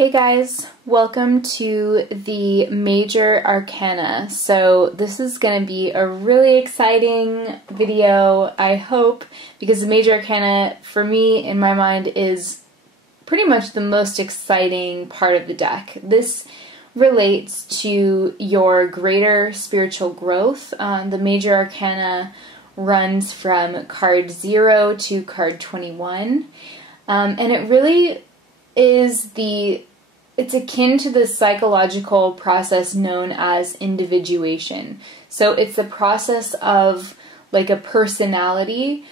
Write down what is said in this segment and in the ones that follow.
Hey guys, welcome to the Major Arcana. So this is going to be a really exciting video, I hope, because the Major Arcana, for me, in my mind, is pretty much the most exciting part of the deck. This relates to your greater spiritual growth. The Major Arcana runs from card 0 to card 21, and it really is it's akin to the psychological process known as individuation. So it's the process of like a personality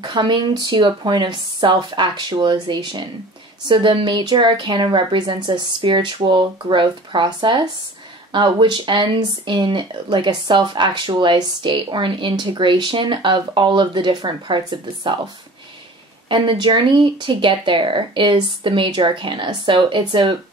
coming to a point of self-actualization. So the Major Arcana represents a spiritual growth process, which ends in like a self-actualized state or an integration of all of the different parts of the self. And the journey to get there is the Major Arcana. So it's a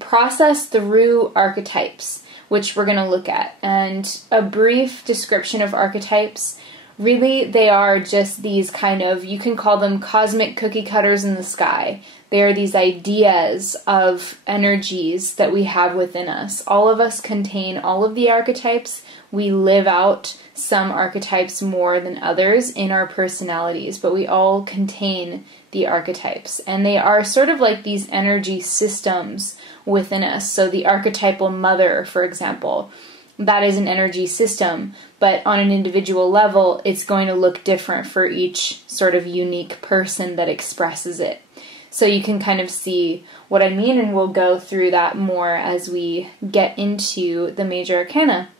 process through archetypes, which we're going to look at. And a brief description of archetypes, really they are just these kind of, you can call them cosmic cookie cutters in the sky. They are these ideas of energies that we have within us. All of us contain all of the archetypes. We live out some archetypes more than others in our personalities, but we all contain the archetypes. And they are sort of like these energy systems within us. So the archetypal mother, for example, that is an energy system, but on an individual level, it's going to look different for each sort of unique person that expresses it. So you can kind of see what I mean, and we'll go through that more as we get into the Major Arcana.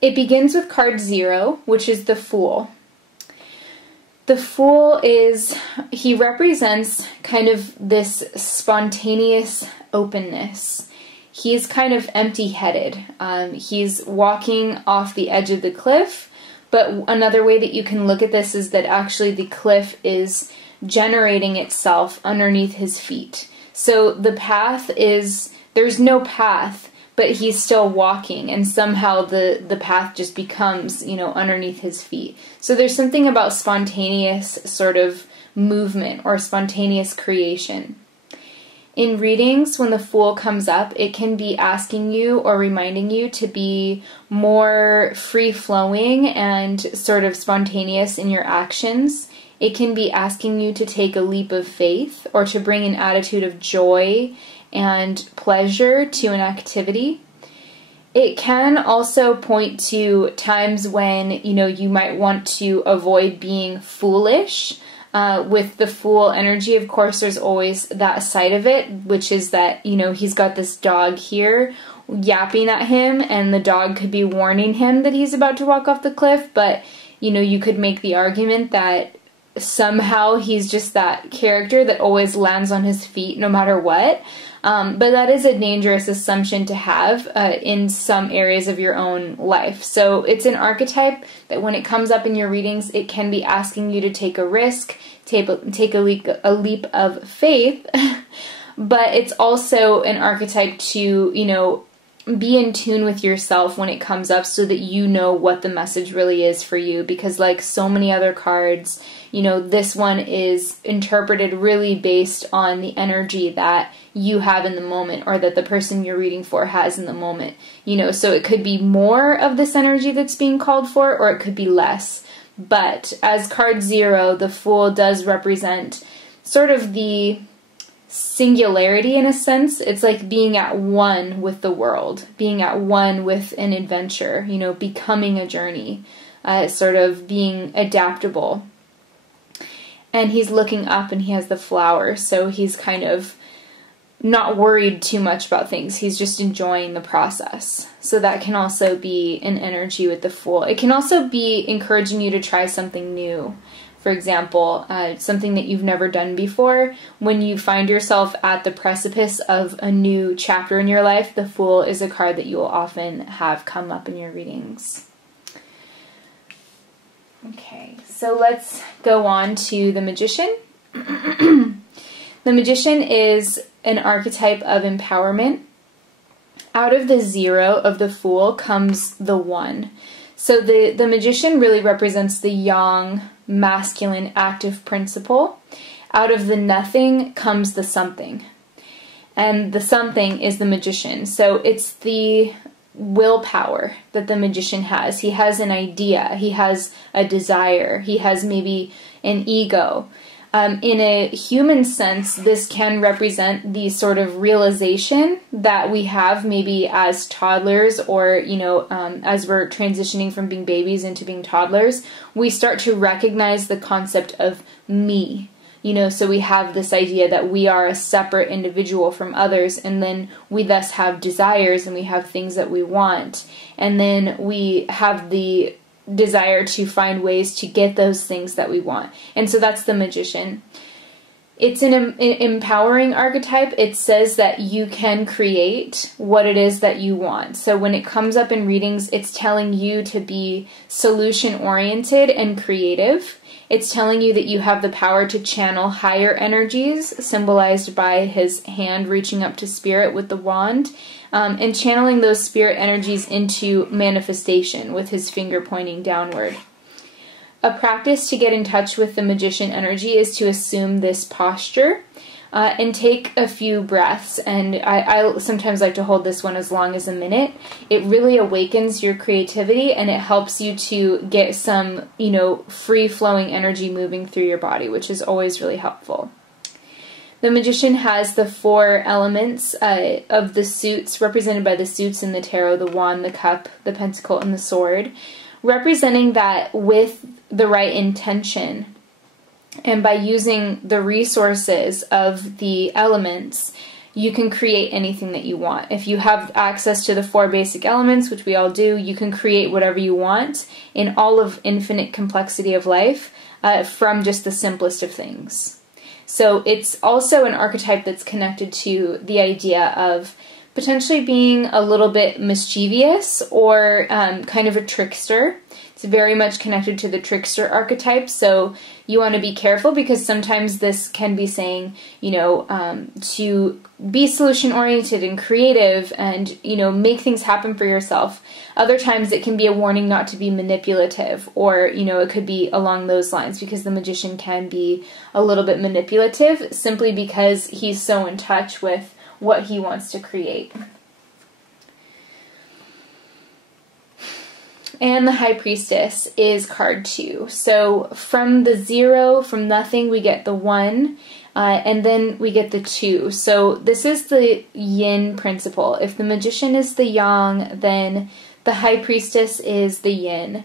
It begins with card 0, which is the Fool. The Fool he represents kind of this spontaneous openness. He's kind of empty-headed. He's walking off the edge of the cliff, but another way that you can look at this is that actually the cliff is generating itself underneath his feet. So the path there's no path, but he's still walking, and somehow the path just becomes, underneath his feet. So there's something about spontaneous sort of movement or spontaneous creation. In readings, when the Fool comes up, it can be asking you or reminding you to be more free-flowing and sort of spontaneous in your actions. It can be asking you to take a leap of faith or to bring an attitude of joy and pleasure to an activity. It can also point to times when, you might want to avoid being foolish. With the Fool energy, of course, there's always that side of it, which is that, he's got this dog here yapping at him, and the dog could be warning him that he's about to walk off the cliff, but, you could make the argument that somehow he's just that character that always lands on his feet no matter what. But that is a dangerous assumption to have in some areas of your own life. So it's an archetype that when it comes up in your readings, it can be asking you to take a risk, take a leap of faith, but it's also an archetype to, be in tune with yourself when it comes up so that you know what the message really is for you. Because like so many other cards, this one is interpreted really based on the energy that you have in the moment, or that the person you're reading for has in the moment. So it could be more of this energy that's being called for, or it could be less. But as card 0, the Fool does represent sort of the singularity in a sense. It's like being at one with the world, being at one with an adventure, becoming a journey, sort of being adaptable. And he's looking up and he has the flower, so he's kind of not worried too much about things. He's just enjoying the process. So that can also be an energy with the Fool. It can also be encouraging you to try something new. For example, something that you've never done before. When you find yourself at the precipice of a new chapter in your life, the Fool is a card that you will often have come up in your readings. Okay, so let's go on to the Magician. The Magician is an archetype of empowerment. Out of the 0 of the Fool comes the 1. So the Magician really represents the yang, masculine, active principle. out of the nothing comes the something. And the something is the magician. So it's the willpower that the magician has. He has an idea. He has a desire. He has maybe an ego. In a human sense, this can represent the sort of realization that we have maybe as toddlers, or, as we're transitioning from being babies into being toddlers, we start to recognize the concept of me. So we have this idea that we are a separate individual from others, and then we thus have desires and we have things that we want. And then we have the desire to find ways to get those things that we want. And so that's the magician. It's an empowering archetype. It says that you can create what it is that you want. So when it comes up in readings, it's telling you to be solution-oriented and creative. It's telling you that you have the power to channel higher energies, symbolized by his hand reaching up to spirit with the wand, and channeling those spirit energies into manifestation with his finger pointing downward. A practice to get in touch with the magician energy is to assume this posture and take a few breaths. And I sometimes like to hold this one as long as a minute. It really awakens your creativity, and it helps you to get some, free-flowing energy moving through your body, which is always really helpful. The magician has the 4 elements of the suits, represented by the suits in the tarot: the wand, the cup, the pentacle, and the sword, representing that with the right intention and by using the resources of the elements, you can create anything that you want. If you have access to the 4 basic elements, which we all do, you can create whatever you want in all of infinite complexity of life from just the simplest of things. So it's also an archetype that's connected to the idea of potentially being a little bit mischievous or kind of a trickster. It's very much connected to the trickster archetype, so you want to be careful, because sometimes this can be saying, to be solution-oriented and creative and, make things happen for yourself. Other times it can be a warning not to be manipulative, or, it could be along those lines, because the magician can be a little bit manipulative simply because he's so in touch with what he wants to create. And the High Priestess is card 2. So from the 0, from nothing, we get the 1, and then we get the 2. So this is the yin principle. If the magician is the yang, then the High Priestess is the yin.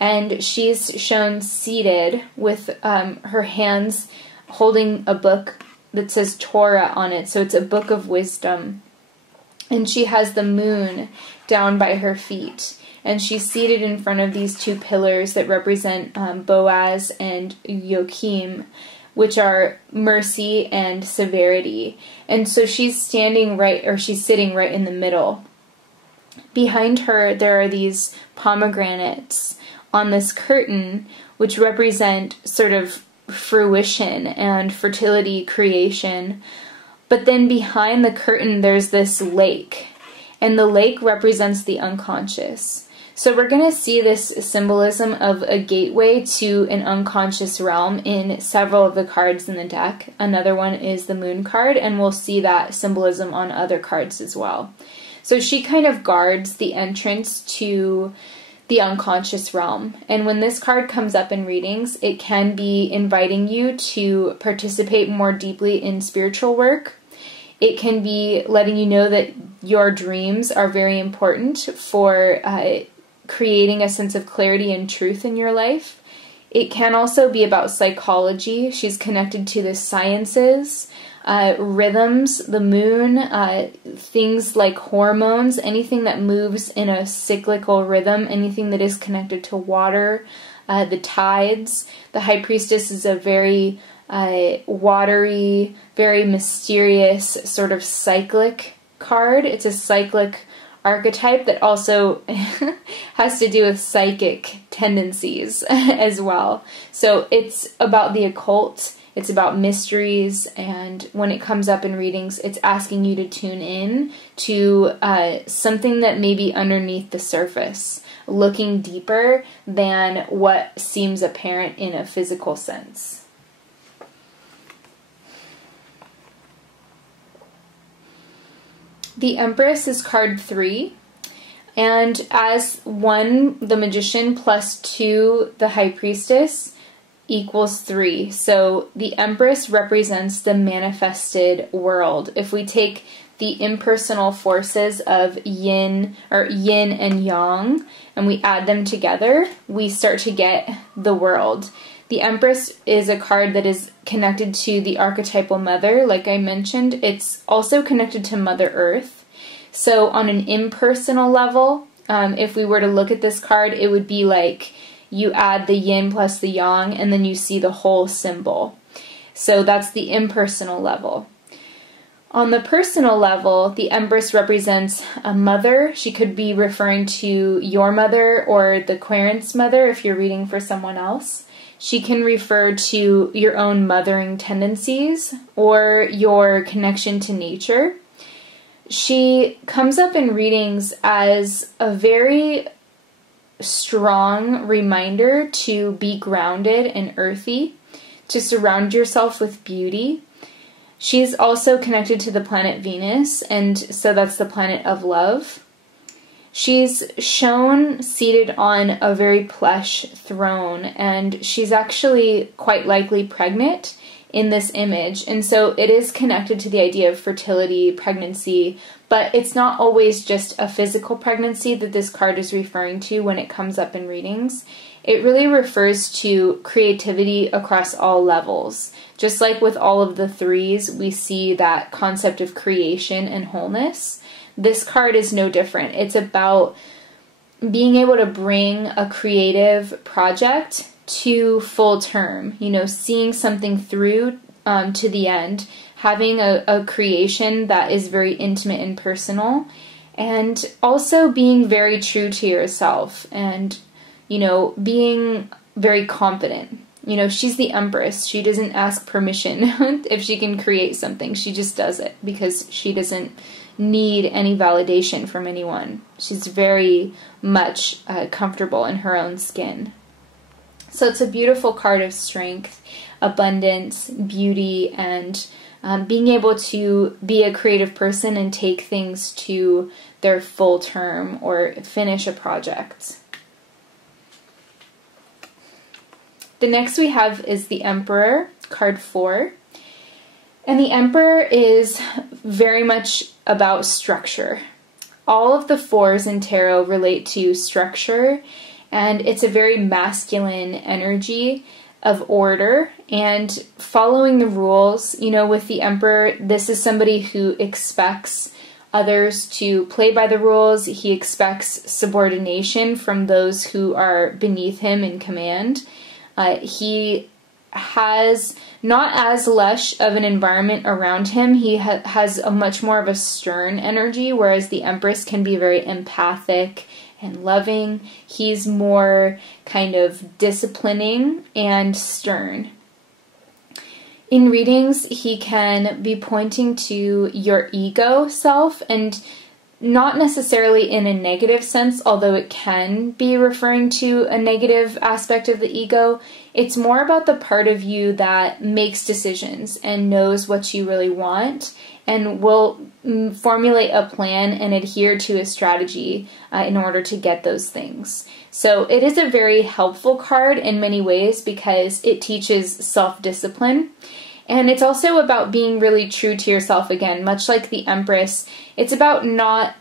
And she's shown seated with her hands holding a book that says Torah on it. So it's a book of wisdom. And she has the moon down by her feet. And she's seated in front of these 2 pillars that represent Boaz and Joachim, which are mercy and severity. And so she's sitting right in the middle. Behind her, there are these pomegranates on this curtain, which represent sort of fruition and fertility, creation. But then behind the curtain, there's this lake. And the lake represents the unconscious. So we're going to see this symbolism of a gateway to an unconscious realm in several of the cards in the deck. Another one is the moon card, and we'll see that symbolism on other cards as well. So she kind of guards the entrance to the unconscious realm. And when this card comes up in readings, it can be inviting you to participate more deeply in spiritual work. It can be letting you know that your dreams are very important for creating a sense of clarity and truth in your life. It can also be about psychology. She's connected to the sciences, rhythms, the moon, things like hormones, anything that moves in a cyclical rhythm, anything that is connected to water, the tides. The High Priestess is a very watery, very mysterious, sort of cyclic card. It's a cyclic archetype that also has to do with psychic tendencies as well. So it's about the occult, it's about mysteries, and when it comes up in readings, it's asking you to tune in to something that may be underneath the surface, looking deeper than what seems apparent in a physical sense. The Empress is card 3, and as 1, the Magician, plus 2, the High Priestess, equals 3. So the Empress represents the manifested world. If we take the impersonal forces of yin and yang and we add them together, we start to get the world. The Empress is a card that is connected to the archetypal mother, like I mentioned. It's also connected to Mother Earth. So on an impersonal level, if we were to look at this card, it would be like you add the yin plus the yang and then you see the whole symbol. So that's the impersonal level. On the personal level, the Empress represents a mother. She could be referring to your mother or the querent's mother if you're reading for someone else. She can refer to your own mothering tendencies or your connection to nature. She comes up in readings as a very strong reminder to be grounded and earthy, to surround yourself with beauty. She's also connected to the planet Venus, and so that's the planet of love. She's shown seated on a very plush throne, and she's actually quite likely pregnant in this image. And so it is connected to the idea of fertility, pregnancy, but it's not always just a physical pregnancy that this card is referring to when it comes up in readings. It really refers to creativity across all levels. Just like with all of the threes, we see that concept of creation and wholeness. This card is no different. It's about being able to bring a creative project to full term, you know, seeing something through to the end, having a creation that is very intimate and personal, and also being very true to yourself and, you know, being very confident. You know, she's the Empress. She doesn't ask permission if she can create something. She just does it because she doesn't need any validation from anyone. She's very much comfortable in her own skin. So it's a beautiful card of strength, abundance, beauty, and being able to be a creative person and take things to their full term or finish a project. The next we have is the Emperor, card 4. And the Emperor is very much about structure. All of the 4s in tarot relate to structure, and it's a very masculine energy of order and following the rules. You know, with the Emperor, this is somebody who expects others to play by the rules. He expects subordination from those who are beneath him in command. He has not as lush of an environment around him. He has a much more of a stern energy, whereas the Empress can be very empathic and loving. He's more kind of disciplining and stern. In readings, he can be pointing to your ego self, and not necessarily in a negative sense, although it can be referring to a negative aspect of the ego. It's more about the part of you that makes decisions and knows what you really want and will formulate a plan and adhere to a strategy in order to get those things. So it is a very helpful card in many ways because it teaches self-discipline. And it's also about being really true to yourself again, much like the Empress. It's about not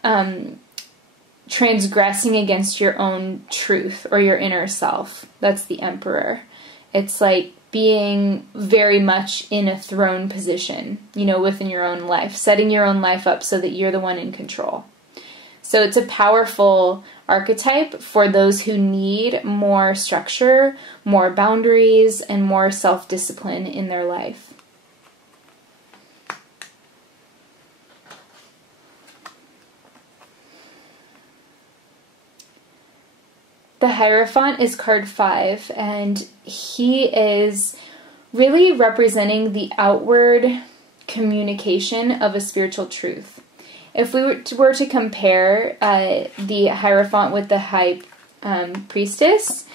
transgressing against your own truth or your inner self. That's the Emperor. It's like being very much in a throne position, you know, within your own life, setting your own life up so that you're the one in control. So it's a powerful archetype for those who need more structure, more boundaries, and more self-discipline in their life. The Hierophant is card 5, and he is really representing the outward communication of a spiritual truth. If we were to compare the Hierophant with the High Priestess,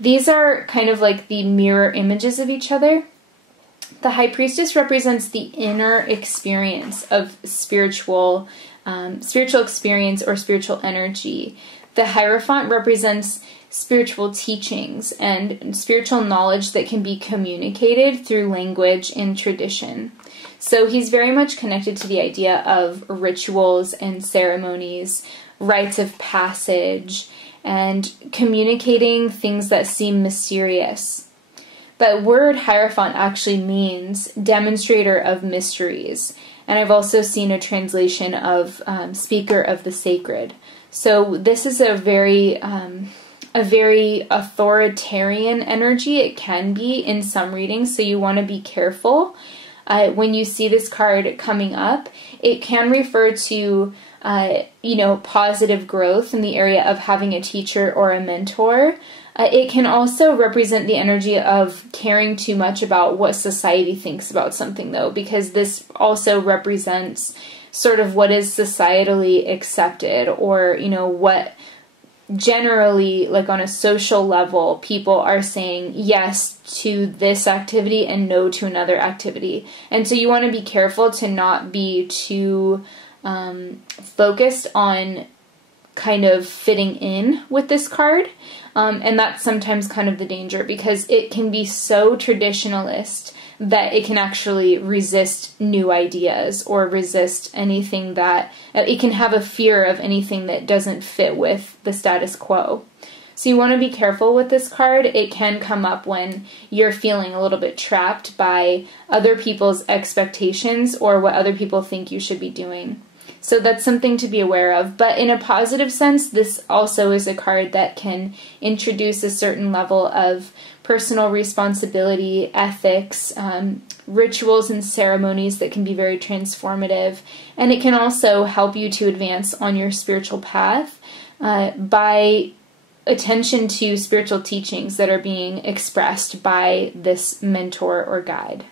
these are kind of like the mirror images of each other. The High Priestess represents the inner experience of spiritual spiritual experience or spiritual energy. The Hierophant represents spiritual teachings and spiritual knowledge that can be communicated through language and tradition. So he's very much connected to the idea of rituals and ceremonies, rites of passage, and communicating things that seem mysterious. That word Hierophant actually means demonstrator of mysteries, and I've also seen a translation of speaker of the sacred. So this is a very authoritarian energy. It can be in some readings, so you want to be careful. When you see this card coming up, it can refer to positive growth in the area of having a teacher or a mentor. It can also represent the energy of caring too much about what society thinks about something, though, because this also represents sort of what is societally accepted, or, what generally, like on a social level, people are saying yes to this activity and no to another activity. And so you want to be careful to not be too focused on kind of fitting in with this card. And that's sometimes kind of the danger, because it can be so traditionalist that it can actually resist new ideas or resist anything that, it can have a fear of anything that doesn't fit with the status quo. So you want to be careful with this card. It can come up when you're feeling a little bit trapped by other people's expectations or what other people think you should be doing. So that's something to be aware of. But in a positive sense, this also is a card that can introduce a certain level of personal responsibility, ethics, rituals and ceremonies that can be very transformative. And it can also help you to advance on your spiritual path by attention to spiritual teachings that are being expressed by this mentor or guide.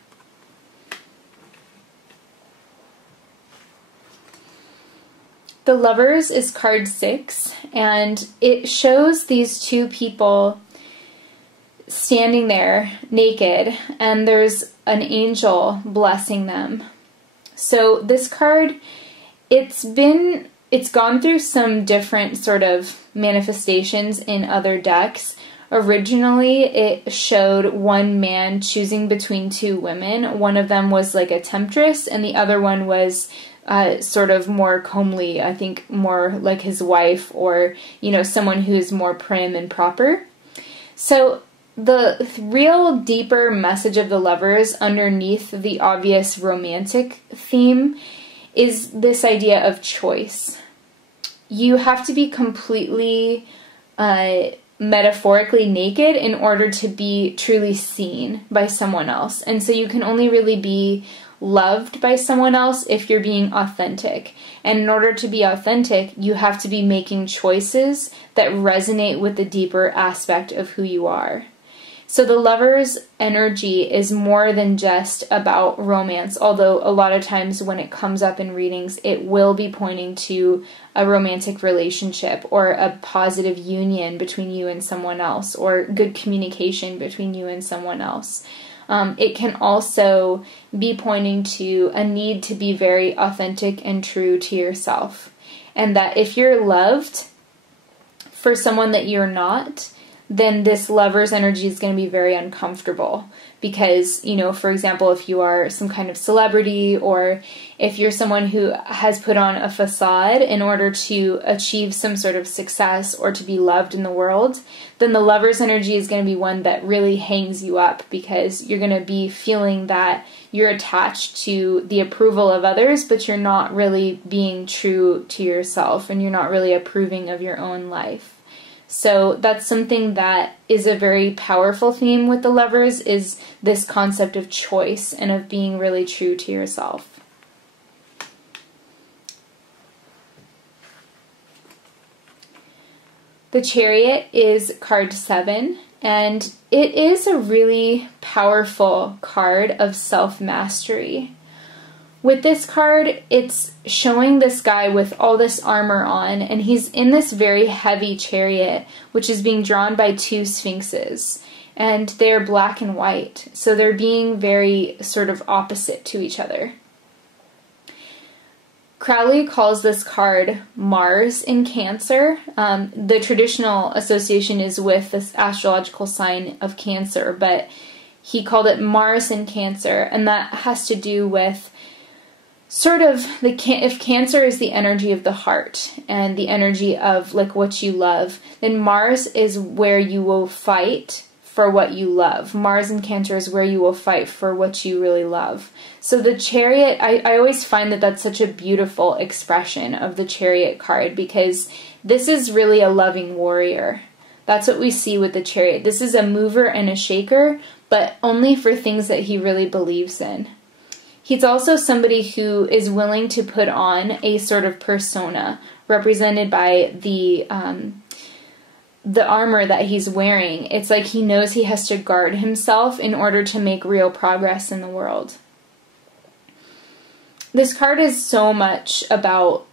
The Lovers is card 6, and it shows these two people standing there naked, and there's an angel blessing them. So this card, it's gone through some different sort of manifestations in other decks. Originally, it showed one man choosing between two women. One of them was like a temptress, and the other one was sort of more comely, I think more like his wife, or, someone who's more prim and proper. So the real deeper message of the Lovers underneath the obvious romantic theme is this idea of choice. You have to be completely metaphorically naked in order to be truly seen by someone else. And so you can only really be loved by someone else if you're being authentic. And in order to be authentic, you have to be making choices that resonate with the deeper aspect of who you are. So the Lover's energy is more than just about romance, although a lot of times when it comes up in readings, it will be pointing to a romantic relationship or a positive union between you and someone else, or good communication between you and someone else. It can also be pointing to a need to be very authentic and true to yourself. And that if you're loved for someone that you're not, then this Lover's energy is going to be very uncomfortable. Because, for example, if you are some kind of celebrity, or if you're someone who has put on a facade in order to achieve some sort of success or to be loved in the world, then the Lover's energy is going to be one that really hangs you up, because you're going to be feeling that you're attached to the approval of others, but you're not really being true to yourself, and you're not really approving of your own life. So that's something that is a very powerful theme with the Lovers, is this concept of choice and of being really true to yourself. The Chariot is card 7, and it is a really powerful card of self-mastery. With this card, it's showing this guy with all this armor on, and he's in this very heavy chariot, which is being drawn by two sphinxes, and they're black and white, so they're being very sort of opposite to each other. Crowley calls this card Mars in Cancer. The traditional association is with this astrological sign of Cancer, but he called it Mars in Cancer, and that has to do with sort of if Cancer is the energy of the heart and the energy of like what you love, then Mars is where you will fight for what you love. Mars in Cancer is where you will fight for what you really love. So the Chariot, I always find that that's such a beautiful expression of the Chariot card, because this is really a loving warrior. That's what we see with the Chariot. This is a mover and a shaker, but only for things that he really believes in. He's also somebody who is willing to put on a sort of persona, represented by the armor that he's wearing. It's like he knows he has to guard himself in order to make real progress in the world. This card is so much about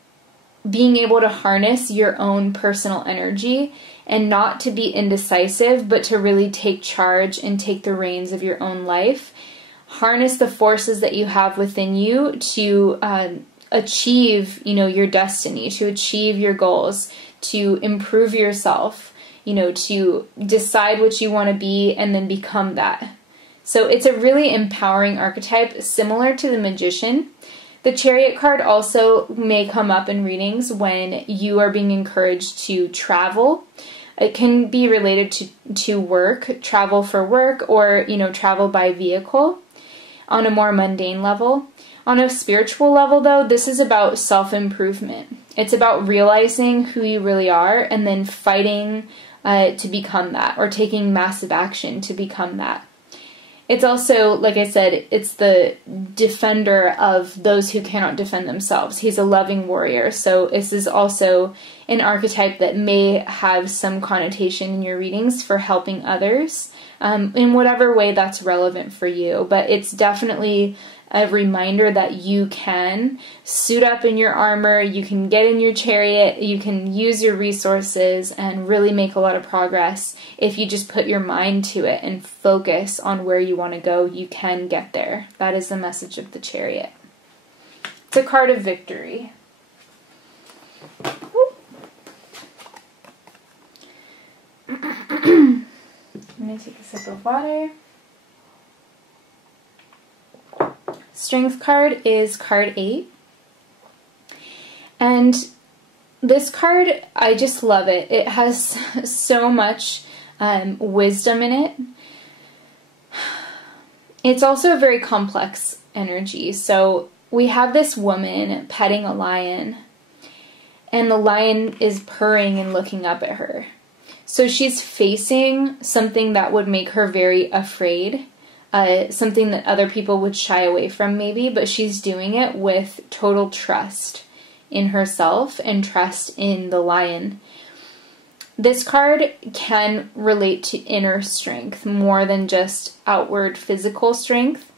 being able to harness your own personal energy and not to be indecisive, but to really take charge and take the reins of your own life. Harness the forces that you have within you to achieve, your destiny, to achieve your goals, to improve yourself, to decide what you want to be and then become that. So it's a really empowering archetype, similar to the Magician. The Chariot card also may come up in readings when you are being encouraged to travel. It can be related to work, travel for work, or, travel by vehicle on a more mundane level. On a spiritual level, though, this is about self-improvement. It's about realizing who you really are and then fighting to become that, or taking massive action to become that. It's also, like I said, it's the defender of those who cannot defend themselves. He's a loving warrior, so this is also an archetype that may have some connotation in your readings for helping others, in whatever way that's relevant for you. But it's definitely a reminder that you can suit up in your armor, you can get in your chariot, you can use your resources and really make a lot of progress. If you just put your mind to it and focus on where you want to go, you can get there. That is the message of the Chariot. It's a card of victory. I'm going to take a sip of water. Strength card is card 8. And this card, I just love it. It has so much wisdom in it. It's also a very complex energy. So we have this woman petting a lion, and the lion is purring and looking up at her. So she's facing something that would make her very afraid. Something that other people would shy away from maybe, but she's doing it with total trust in herself and trust in the lion. This card can relate to inner strength more than just outward physical strength.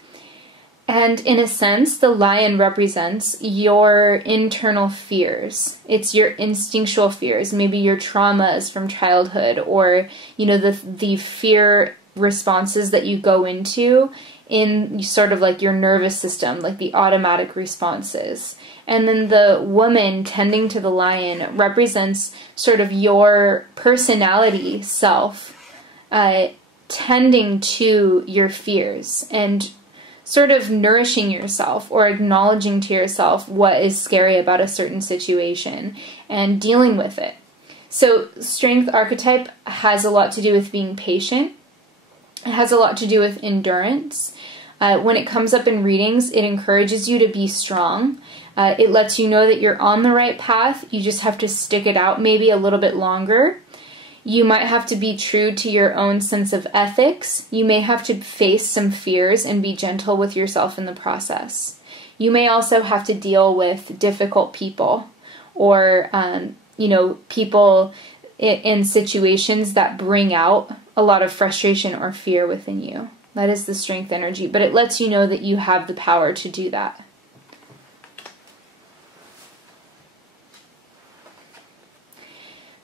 And in a sense, the lion represents your internal fears. It's your instinctual fears, maybe your traumas from childhood, or, the fear responses that you go into in sort of like your nervous system, like the automatic responses. And then the woman tending to the lion represents sort of your personality self, tending to your fears and sort of nourishing yourself or acknowledging to yourself what is scary about a certain situation and dealing with it. So strength archetype has a lot to do with being patient. It has a lot to do with endurance. When it comes up in readings, it encourages you to be strong. It lets you know that you're on the right path. You just have to stick it out maybe a little bit longer. You might have to be true to your own sense of ethics. You may have to face some fears and be gentle with yourself in the process. You may also have to deal with difficult people or, people in situations that bring out a lot of frustration or fear within you. That is the strength energy, but it lets you know that you have the power to do that.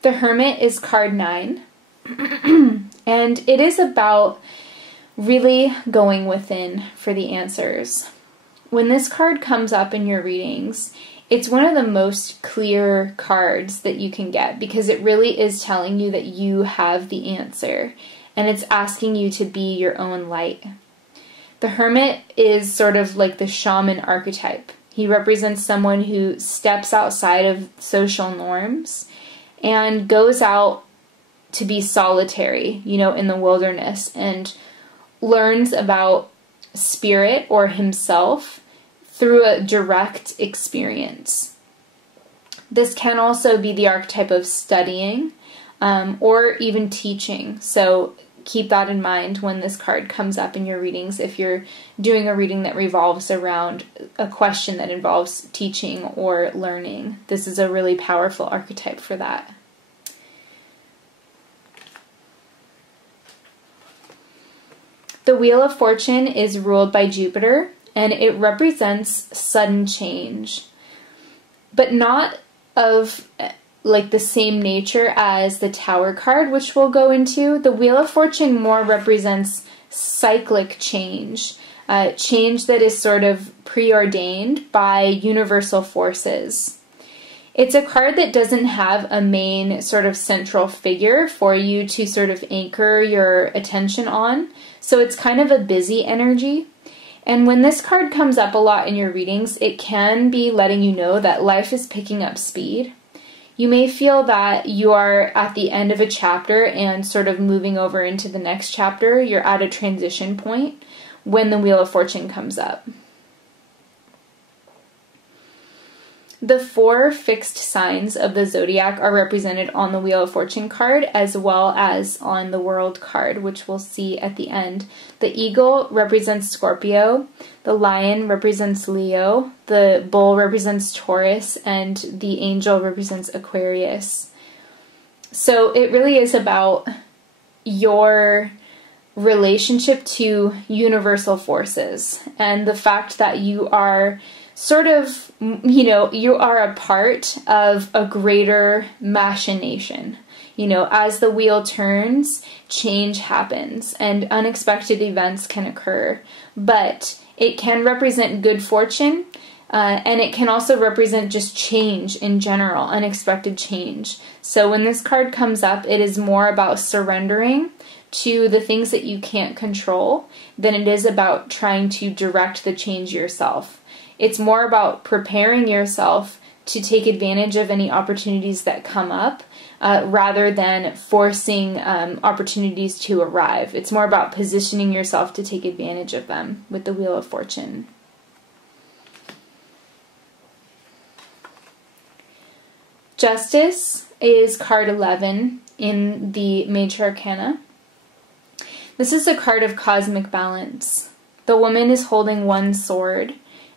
The Hermit is card 9, and it is about really going within for the answers. When this card comes up in your readings, It's one of the most clear cards that you can get because it really is telling you that you have the answer, and it's asking you to be your own light. The Hermit is sort of like the shaman archetype. He represents someone who steps outside of social norms and goes out to be solitary, you know, in the wilderness, and learns about spirit or himself through a direct experience. This can also be the archetype of studying or even teaching. So keep that in mind when this card comes up in your readings, if you're doing a reading that revolves around a question that involves teaching or learning. This is a really powerful archetype for that. The Wheel of Fortune is ruled by Jupiter, and it represents sudden change, but not of like the same nature as the Tower card, which we'll go into. The Wheel of Fortune more represents cyclic change, change that is sort of preordained by universal forces. It's a card that doesn't have a main sort of central figure for you to sort of anchor your attention on, so it's kind of a busy energy. And when this card comes up a lot in your readings, it can be letting you know that life is picking up speed. You may feel that you are at the end of a chapter and sort of moving over into the next chapter. You're at a transition point when the Wheel of Fortune comes up. The 4 fixed signs of the zodiac are represented on the Wheel of Fortune card as well as on the World card, which we'll see at the end. The eagle represents Scorpio, the lion represents Leo, the bull represents Taurus, and the angel represents Aquarius. So it really is about your relationship to universal forces and the fact that you are sort of, you know, you are a part of a greater machination. You know, as the wheel turns, change happens and unexpected events can occur, but it can represent good fortune, and it can also represent just change in general, unexpected change. So when this card comes up, it is more about surrendering to the things that you can't control than it is about trying to direct the change yourself. It's more about preparing yourself to take advantage of any opportunities that come up rather than forcing opportunities to arrive. It's more about positioning yourself to take advantage of them with the Wheel of Fortune. Justice is card 11 in the Major Arcana. This is a card of cosmic balance. The woman is holding one sword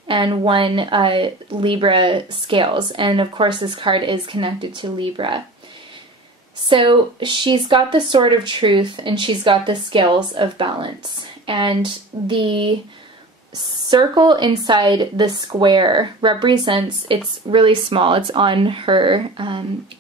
and one Libra scales, and of course this card is connected to Libra. So she's got the sword of truth and she's got the scales of balance, and the circle inside the square represents, it's really small, it's on her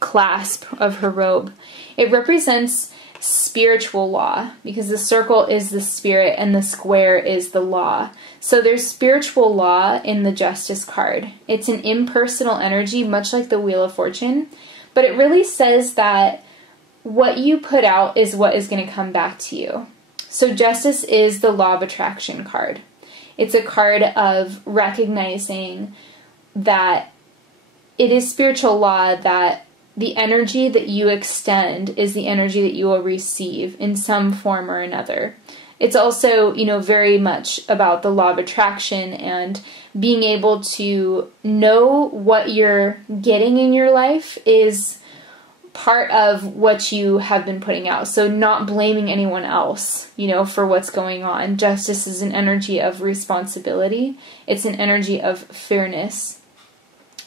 clasp of her robe. It represents spiritual law, because the circle is the spirit and the square is the law. So there's spiritual law in the Justice card. It's an impersonal energy, much like the Wheel of Fortune, but it really says that what you put out is what is going to come back to you. So Justice is the Law of Attraction card. It's a card of recognizing that it is spiritual law, that the energy that you extend is the energy that you will receive in some form or another. It's also, you know, very much about the law of attraction and being able to know what you're getting in your life is part of what you have been putting out. So not blaming anyone else, you know, for what's going on. Justice is an energy of responsibility. It's an energy of fairness.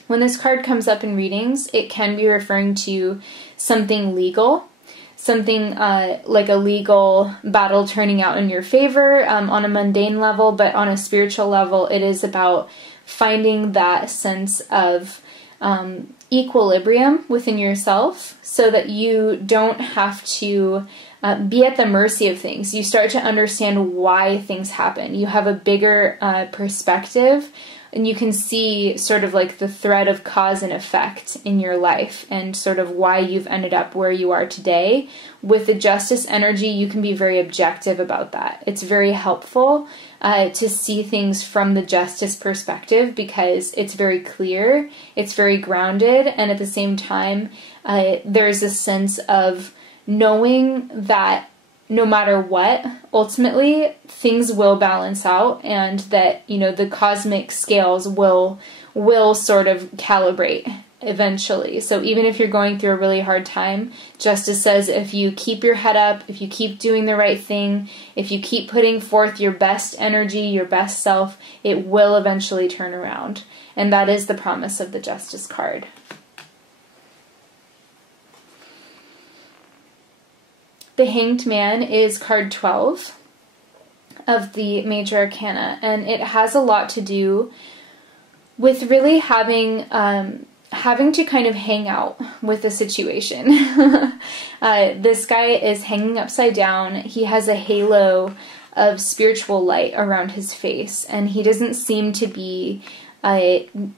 When this card comes up in readings, it can be referring to something legal, something like a legal battle turning out in your favor on a mundane level, but on a spiritual level, it is about finding that sense of equilibrium within yourself so that you don't have to be at the mercy of things. You start to understand why things happen. You have a bigger perspective. and you can see sort of like the thread of cause and effect in your life and sort of why you've ended up where you are today. With the Justice energy, you can be very objective about that. It's very helpful to see things from the Justice perspective because it's very clear, it's very grounded, and at the same time, there's a sense of knowing that no matter what, ultimately, things will balance out, and that, you know, the cosmic scales will sort of calibrate eventually. So even if you're going through a really hard time, Justice says if you keep your head up, if you keep doing the right thing, if you keep putting forth your best energy, your best self, it will eventually turn around. And that is the promise of the Justice card. The Hanged Man is card 12 of the Major Arcana, and it has a lot to do with really having to kind of hang out with the situation. This guy is hanging upside down. He has a halo of spiritual light around his face, and he doesn't seem to be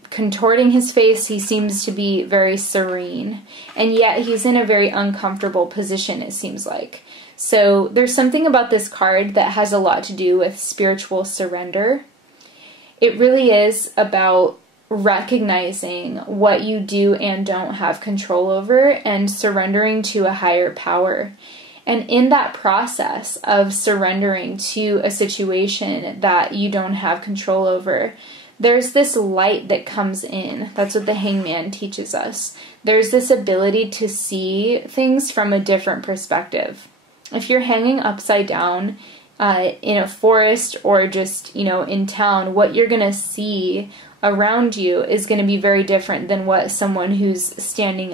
contorting his face. He seems to be very serene, and yet he's in a very uncomfortable position, it seems like. So there's something about this card that has a lot to do with spiritual surrender. It really is about recognizing what you do and don't have control over and surrendering to a higher power. And in that process of surrendering to a situation that you don't have control over, there's this light that comes in. That's what the Hangman teaches us. There's this ability to see things from a different perspective. If you're hanging upside down in a forest or just, you know, in town, what you're going to see around you is going to be very different than what someone who's standing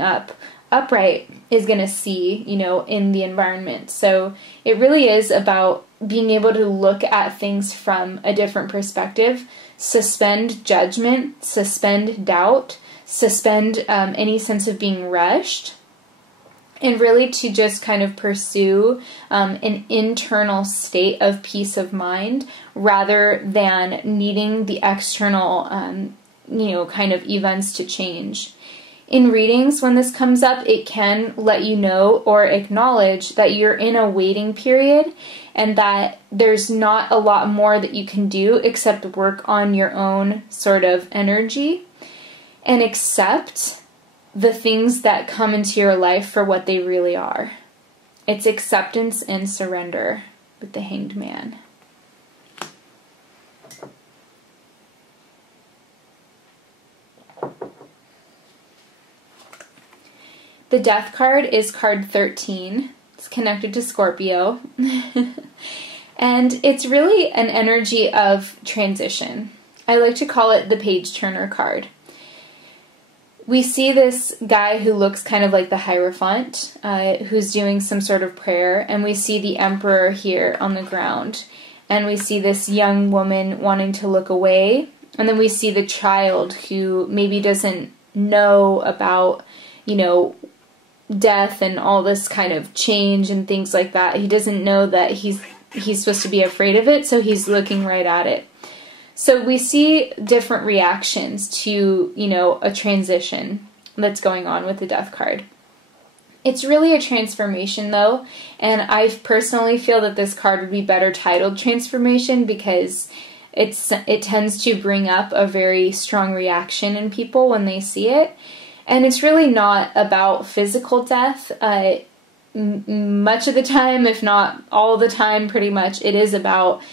upright is going to see, you know, in the environment. So it really is about being able to look at things from a different perspective, suspend judgment, suspend doubt, suspend any sense of being rushed, and really to just kind of pursue an internal state of peace of mind rather than needing the external, you know, kind of events to change. In readings, when this comes up, it can let you know or acknowledge that you're in a waiting period and that there's not a lot more that you can do except work on your own sort of energy and accept the things that come into your life for what they really are. It's acceptance and surrender with the Hanged Man. The Death card is card 13. It's connected to Scorpio. And it's really an energy of transition. I like to call it the page turner card. We see this guy who looks kind of like the Hierophant, who's doing some sort of prayer, and we see the Emperor here on the ground. And we see this young woman wanting to look away, and then we see the child who maybe doesn't know about, you know, death and all this kind of change and things like that. He doesn't know that he's supposed to be afraid of it, so he's looking right at it. So we see different reactions to, you know, a transition that's going on with the Death card. It's really a transformation though, and I personally feel that this card would be better titled Transformation because it tends to bring up a very strong reaction in people when they see it. And it's really not about physical death. Much of the time, if not all the time, pretty much, it is about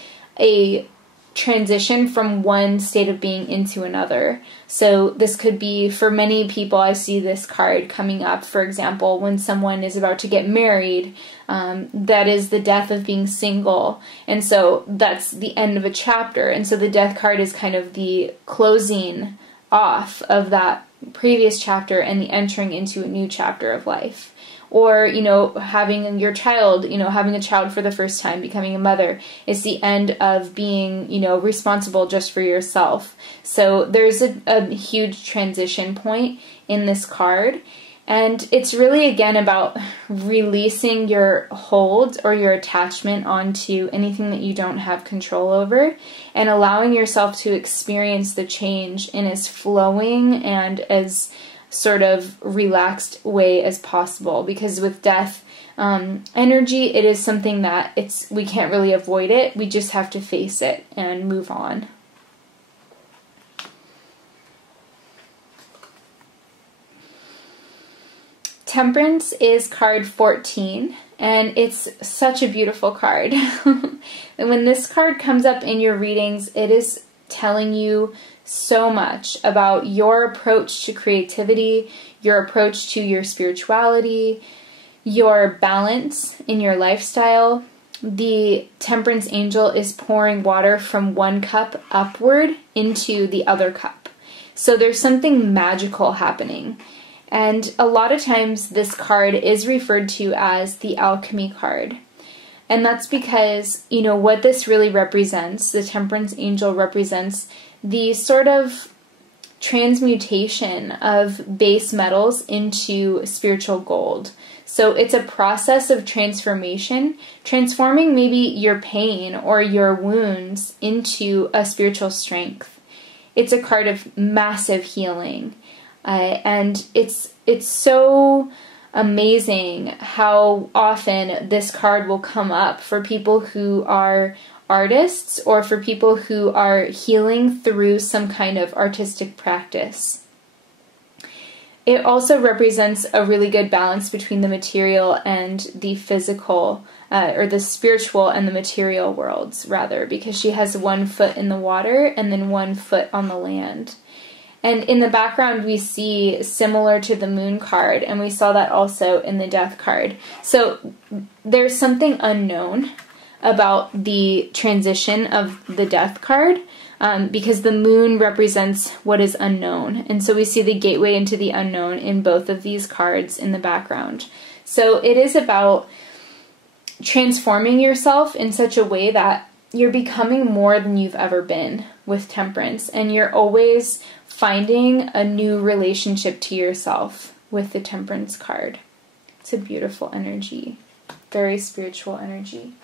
a transition from one state of being into another. So this could be, for many people, I see this card coming up, for example, when someone is about to get married, that is the death of being single, and so that's the end of a chapter, and so the Death card is kind of the closing off of that previous chapter and the entering into a new chapter of life. Or, you know, having your child, you know, having a child for the first time, becoming a mother, is the end of being, you know, responsible just for yourself. So there's a huge transition point in this card. And it's really, again, about releasing your hold or your attachment onto anything that you don't have control over, and allowing yourself to experience the change in as flowing and as sort of relaxed way as possible. Because with death energy, it is something that we can't really avoid it. We just have to face it and move on. Temperance is card 14, and it's such a beautiful card. And when this card comes up in your readings, it is telling you so much about your approach to creativity, your approach to your spirituality, your balance in your lifestyle. The Temperance Angel is pouring water from one cup upward into the other cup. So there's something magical happening. And a lot of times this card is referred to as the alchemy card. And that's because, you know, what this really represents, the Temperance Angel represents the sort of transmutation of base metals into spiritual gold. So it's a process of transformation, transforming maybe your pain or your wounds into a spiritual strength. It's a card of massive healing. And it's so amazing how often this card will come up for people who are artists or for people who are healing through some kind of artistic practice. It also represents a really good balance between the material and the physical, or the spiritual and the material worlds, rather, because she has one foot in the water and then one foot on the land. And in the background we see similar to the Moon card, and we saw that also in the Death card. So there's something unknown about the transition of the Death card, because the Moon represents what is unknown. And so we see the gateway into the unknown in both of these cards in the background. So it is about transforming yourself in such a way that you're becoming more than you've ever been with Temperance, and you're always finding a new relationship to yourself with the Temperance card. It's a beautiful energy, very spiritual energy.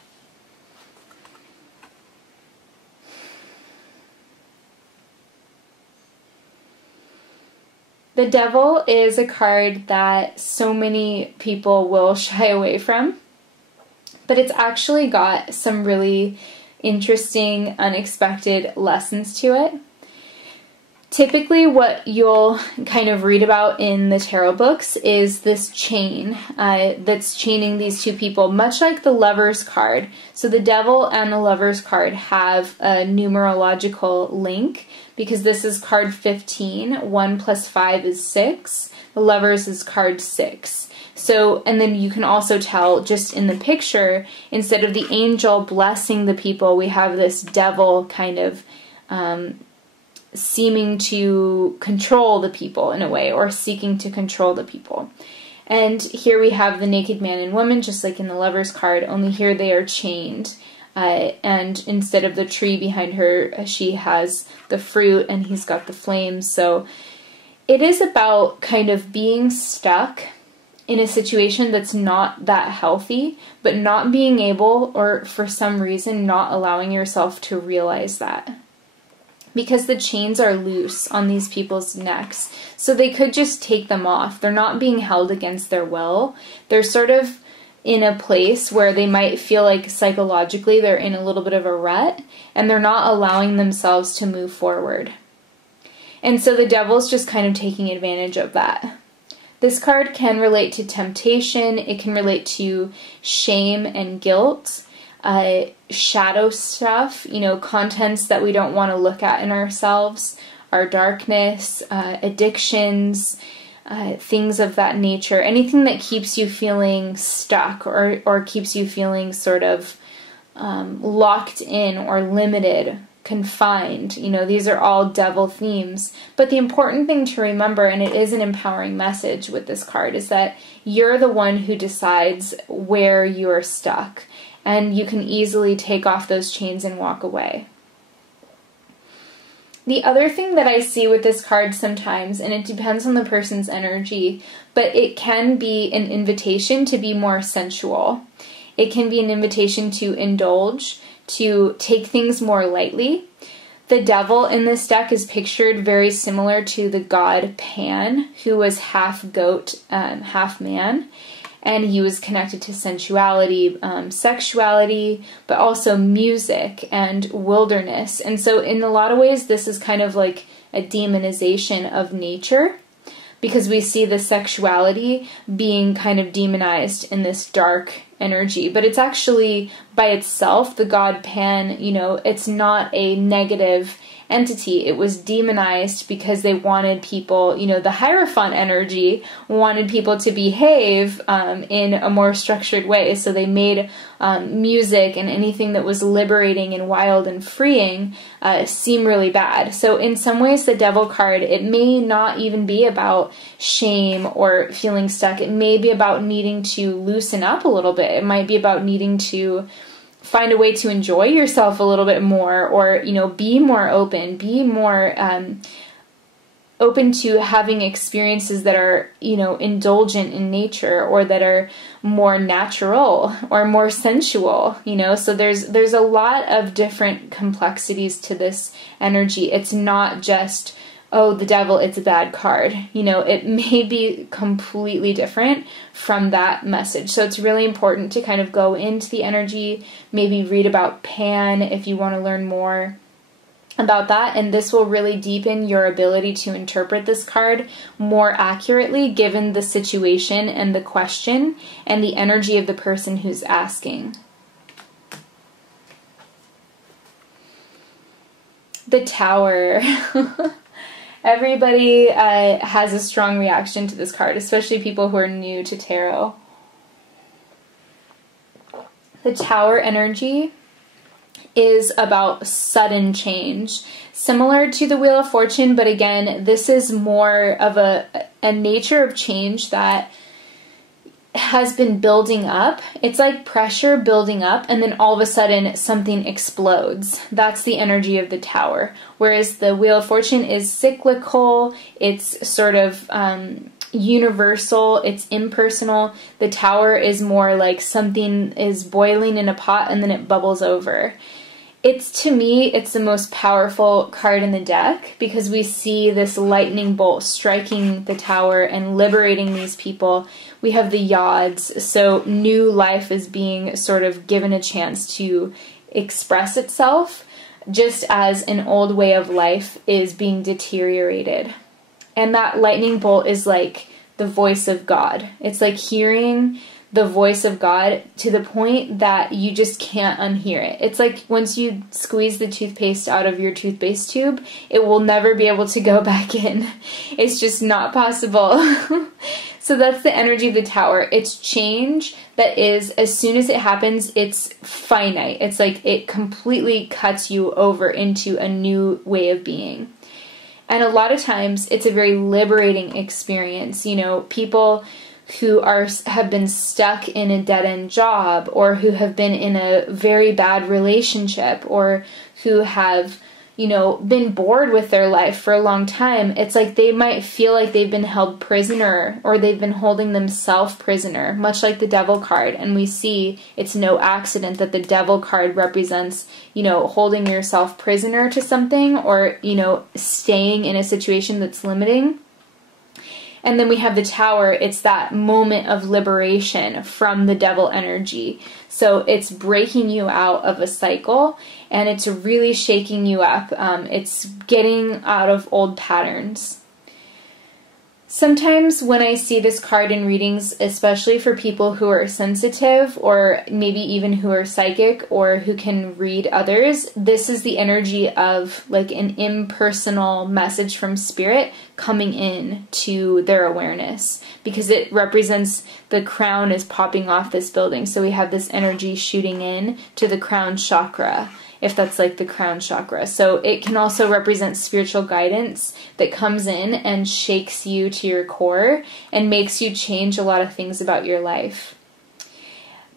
The Devil is a card that so many people will shy away from, but it's actually got some really interesting, unexpected lessons to it. Typically what you'll kind of read about in the tarot books is this chain that's chaining these two people, much like the Lover's card. So the Devil and the Lover's card have a numerological link, because this is card 15. 1 plus 5 is 6. The Lover's is card 6. So, and then you can also tell just in the picture, instead of the angel blessing the people, we have this devil kind of seeming to control the people in a way, or seeking to control the people. And here we have the naked man and woman, just like in the Lover's card, only here they are chained. And instead of the tree behind her, she has the fruit and he's got the flames. So it is about kind of being stuck in a situation that's not that healthy, but not being able, or for some reason not allowing yourself to realize that. Because the chains are loose on these people's necks, so they could just take them off. They're not being held against their will. They're sort of in a place where they might feel like psychologically they're in a little bit of a rut, and they're not allowing themselves to move forward. And so the Devil's just kind of taking advantage of that. This card can relate to temptation. It can relate to shame and guilt, shadow stuff, you know, contents that we don't want to look at in ourselves, our darkness, addictions, things of that nature. Anything that keeps you feeling stuck, or keeps you feeling sort of locked in or limited, confined. You know, these are all devil themes. But the important thing to remember, and it is an empowering message with this card, is that you're the one who decides where you're stuck, and you can easily take off those chains and walk away. The other thing that I see with this card sometimes, and it depends on the person's energy, but it can be an invitation to be more sensual. It can be an invitation to indulge, to take things more lightly. The devil in this deck is pictured very similar to the god Pan, who was half goat, half man. And he was connected to sensuality, sexuality, but also music and wilderness. And so in a lot of ways, this is kind of like a demonization of nature, because we see the sexuality being kind of demonized in this dark energy. But it's actually, by itself, the god Pan, you know, it's not a negative entity. It was demonized because they wanted people, you know, the Hierophant energy wanted people to behave in a more structured way. So they made music and anything that was liberating and wild and freeing seem really bad. So in some ways, the Devil card, it may not even be about shame or feeling stuck. It may be about needing to loosen up a little bit. It might be about needing to find a way to enjoy yourself a little bit more, or, you know, be more open, be more open to having experiences that are, you know, indulgent in nature, or that are more natural or more sensual, you know. So there's a lot of different complexities to this energy. It's not just, oh, the devil, it's a bad card. You know, it may be completely different from that message. So it's really important to kind of go into the energy, maybe read about Pan if you want to learn more about that, and this will really deepen your ability to interpret this card more accurately given the situation and the question and the energy of the person who's asking. The Tower. Everybody has a strong reaction to this card, especially people who are new to tarot. The Tower energy is about sudden change, similar to the Wheel of Fortune, but again, this is more of a nature of change that has been building up. It's like pressure building up, and then all of a sudden something explodes. That's the energy of the Tower. Whereas the Wheel of Fortune is cyclical, it's sort of universal, it's impersonal. The Tower is more like something is boiling in a pot and then it bubbles over. To me, it's the most powerful card in the deck, because we see this lightning bolt striking the Tower and liberating these people. We have the Yods, so new life is being sort of given a chance to express itself, just as an old way of life is being deteriorated. And that lightning bolt is like the voice of God. It's like hearing the voice of God to the point that you just can't unhear it. It's like once you squeeze the toothpaste out of your toothpaste tube, it will never be able to go back in. It's just not possible. So that's the energy of the Tower. It's change that is, as soon as it happens, it's finite. It's like it completely cuts you over into a new way of being. And a lot of times it's a very liberating experience. You know, people who have been stuck in a dead-end job, or who have been in a very bad relationship, or who have, you know, been bored with their life for a long time. It's like they might feel like they've been held prisoner, or they've been holding themselves prisoner, much like the Devil card. And we see it's no accident that the Devil card represents, you know, holding yourself prisoner to something, or, you know, staying in a situation that's limiting. And then we have the Tower. It's that moment of liberation from the devil energy. So it's breaking you out of a cycle, and it's really shaking you up. It's getting out of old patterns. Sometimes when I see this card in readings, especially for people who are sensitive, or maybe even who are psychic, or who can read others, this is the energy of like an impersonal message from spirit coming in to their awareness, because it represents the crown is popping off this building. So we have this energy shooting in to the crown chakra, if that's like the crown chakra. So it can also represent spiritual guidance that comes in and shakes you to your core and makes you change a lot of things about your life.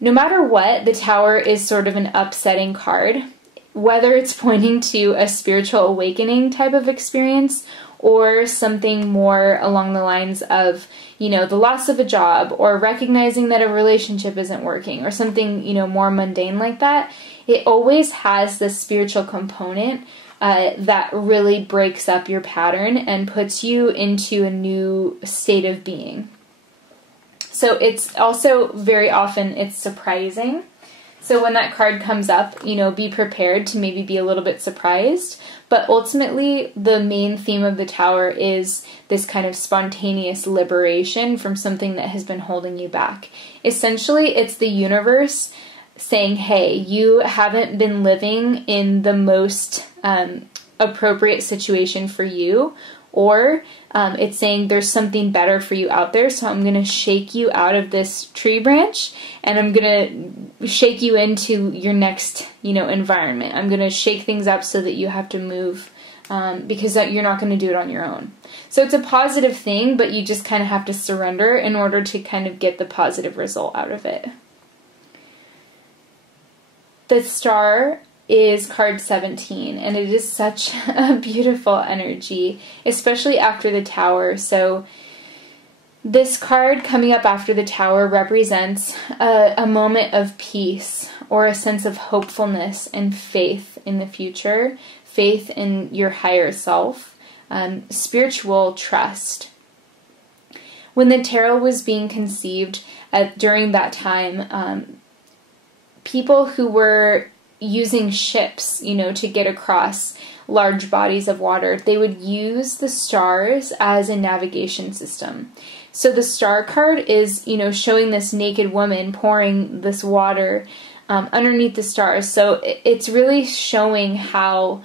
No matter what, the Tower is sort of an upsetting card. whether it's pointing to a spiritual awakening type of experience or something more along the lines of, you know, the loss of a job or recognizing that a relationship isn't working or something, you know, more mundane like that, it always has this spiritual component that really breaks up your pattern and puts you into a new state of being. So it's also very often it's surprising. So when that card comes up, you know, be prepared to maybe be a little bit surprised. But ultimately, the main theme of the Tower is this kind of spontaneous liberation from something that has been holding you back. Essentially, it's the universe saying, hey, you haven't been living in the most appropriate situation for you, or it's saying there's something better for you out there, so I'm going to shake you out of this tree branch, and I'm going to shake you into your next, you know, environment. I'm going to shake things up so that you have to move, because you're not going to do it on your own. So it's a positive thing, but you just kind of have to surrender in order to kind of get the positive result out of it. The Star is card 17, and it is such a beautiful energy, especially after the Tower. So this card coming up after the Tower represents a moment of peace or a sense of hopefulness and faith in the future, faith in your higher self, spiritual trust. When the tarot was being conceived during that time, people who were using ships, you know, to get across large bodies of water, they would use the stars as a navigation system. So the Star card is, you know, showing this naked woman pouring this water underneath the stars. So it's really showing how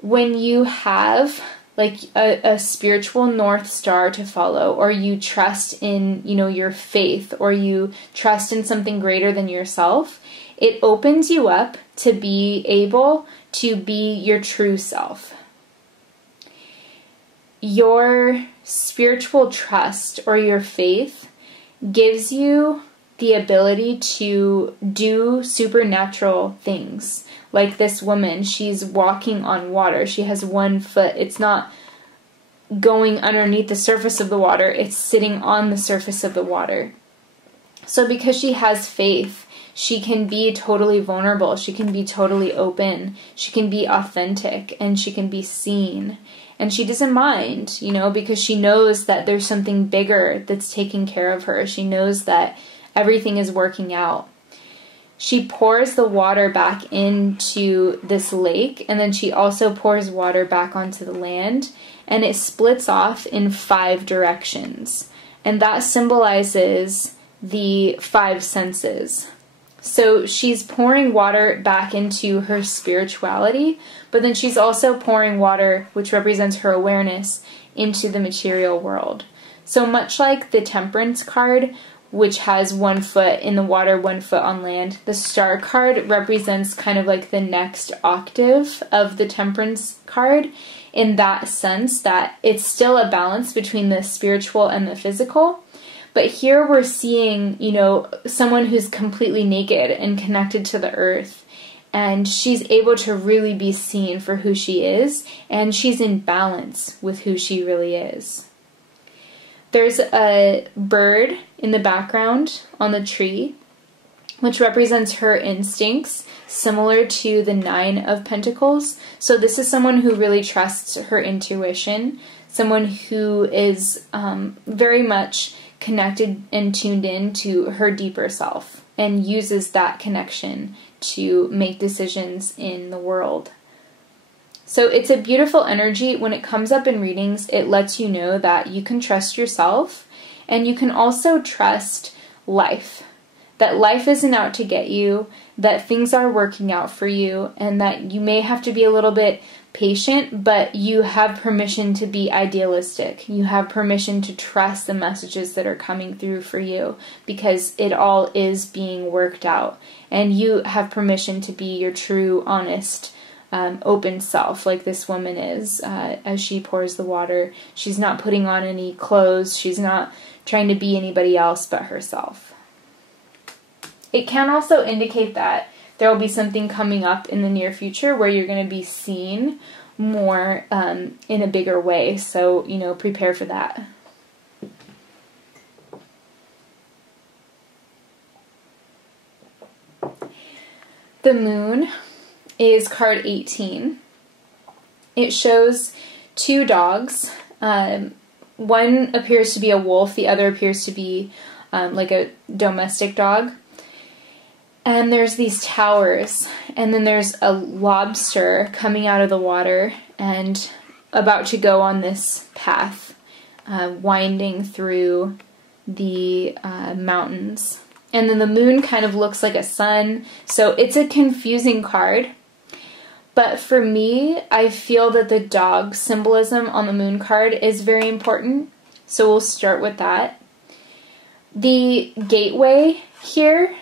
when you have like a spiritual North Star to follow, or you trust in, you know, your faith, or you trust in something greater than yourself, it opens you up to be able to be your true self. Your spiritual trust or your faith gives you the ability to do supernatural things. Like this woman, she's walking on water. She has one foot. It's not going underneath the surface of the water. It's sitting on the surface of the water. So because she has faith, she can be totally vulnerable. She can be totally open. She can be authentic, and she can be seen. And she doesn't mind, you know, because she knows that there's something bigger that's taking care of her. She knows that everything is working out. She pours the water back into this lake, and then she also pours water back onto the land, and it splits off in 5 directions. And that symbolizes the 5 senses. So she's pouring water back into her spirituality, but then she's also pouring water, which represents her awareness, into the material world. So much like the Temperance card, which has 1 foot in the water, 1 foot on land, the Star card represents kind of like the next octave of the Temperance card, in that sense that it's still a balance between the spiritual and the physical. But here we're seeing, you know, someone who's completely naked and connected to the earth, and she's able to really be seen for who she is, and she's in balance with who she really is. There's a bird in the background on the tree, which represents her instincts, similar to the 9 of Pentacles. So this is someone who really trusts her intuition, someone who is very much connected and tuned in to her deeper self, and uses that connection to make decisions in the world. So it's a beautiful energy. When it comes up in readings, it lets you know that you can trust yourself, and you can also trust life. That life isn't out to get you, that things are working out for you, and that you may have to be a little bit patient, but you have permission to be idealistic. You have permission to trust the messages that are coming through for you, because it all is being worked out. And you have permission to be your true, honest, open self, like this woman is, as she pours the water. She's not putting on any clothes. She's not trying to be anybody else but herself. It can also indicate that there will be something coming up in the near future where you're going to be seen more in a bigger way. So, you know, prepare for that. The moon is card 18. It shows two dogs. One appears to be a wolf, the other appears to be like a domestic dog. And there's these towers, and then there's a lobster coming out of the water and about to go on this path, winding through the mountains. And then the moon kind of looks like a sun, so it's a confusing card. But for me, I feel that the dog symbolism on the moon card is very important, so we'll start with that. The gateway here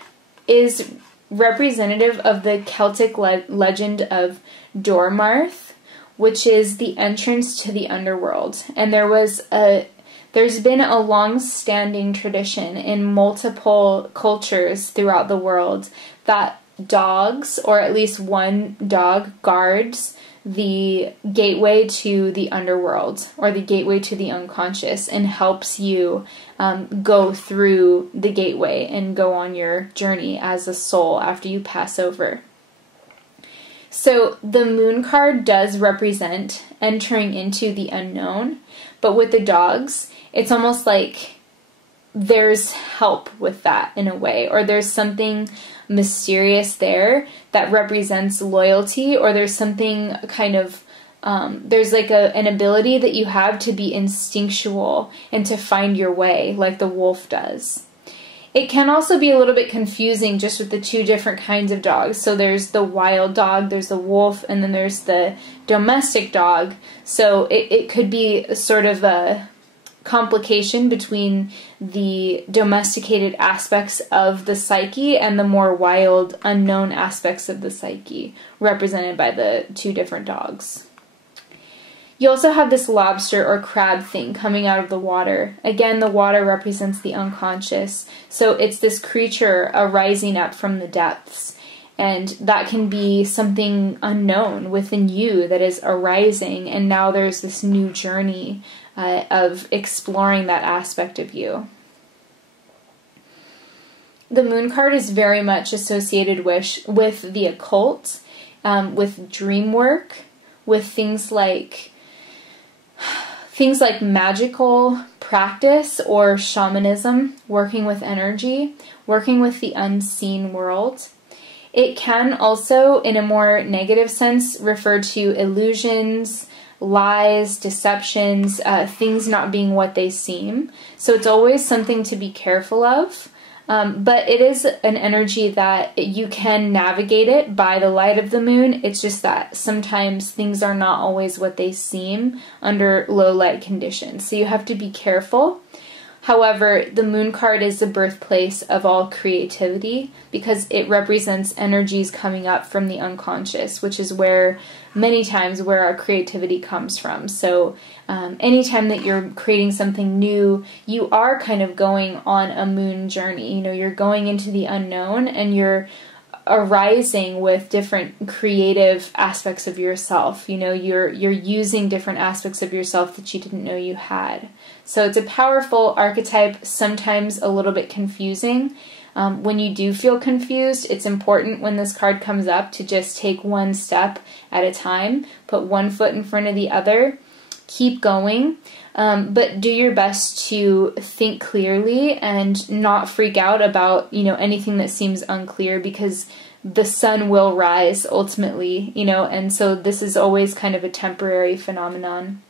is representative of the Celtic legend of Dormarth, which is the entrance to the underworld. And there's been a long-standing tradition in multiple cultures throughout the world that dogs, or at least one dog, guards the gateway to the underworld, or the gateway to the unconscious, and helps you go through the gateway and go on your journey as a soul after you pass over. So the moon card does represent entering into the unknown, but with the dogs, it's almost like there's help with that in a way, or there's something mysterious there that represents loyalty, or there's something kind of there's like an ability that you have to be instinctual and to find your way like the wolf does. It can also be a little bit confusing just with the two different kinds of dogs. So there's the wild dog, there's the wolf, and then there's the domestic dog. So it could be sort of a complication between the domesticated aspects of the psyche and the more wild, unknown aspects of the psyche, represented by the two different dogs. You also have this lobster or crab thing coming out of the water. Again, the water represents the unconscious. So it's this creature arising up from the depths. And that can be something unknown within you that is arising. And now there's this new journey of exploring that aspect of you. The moon card is very much associated with the occult, with dream work, with things like magical practice or shamanism, working with energy, working with the unseen world. It can also, in a more negative sense, refer to illusions, lies, deceptions, things not being what they seem. So it's always something to be careful of. But it is an energy that you can navigate it by the light of the moon. It's just that sometimes things are not always what they seem under low light conditions. So you have to be careful. However, the moon card is the birthplace of all creativity because it represents energies coming up from the unconscious, which is where many times where our creativity comes from. So anytime that you're creating something new, you are kind of going on a moon journey. You know, you're going into the unknown and you're arising with different creative aspects of yourself. You know, you're using different aspects of yourself that you didn't know you had. So it's a powerful archetype, sometimes a little bit confusing. When you do feel confused, it's important when this card comes up to just take one step at a time, put one foot in front of the other, keep going, but do your best to think clearly and not freak out about, you know, anything that seems unclear, because the sun will rise ultimately, you know, and so this is always kind of a temporary phenomenon.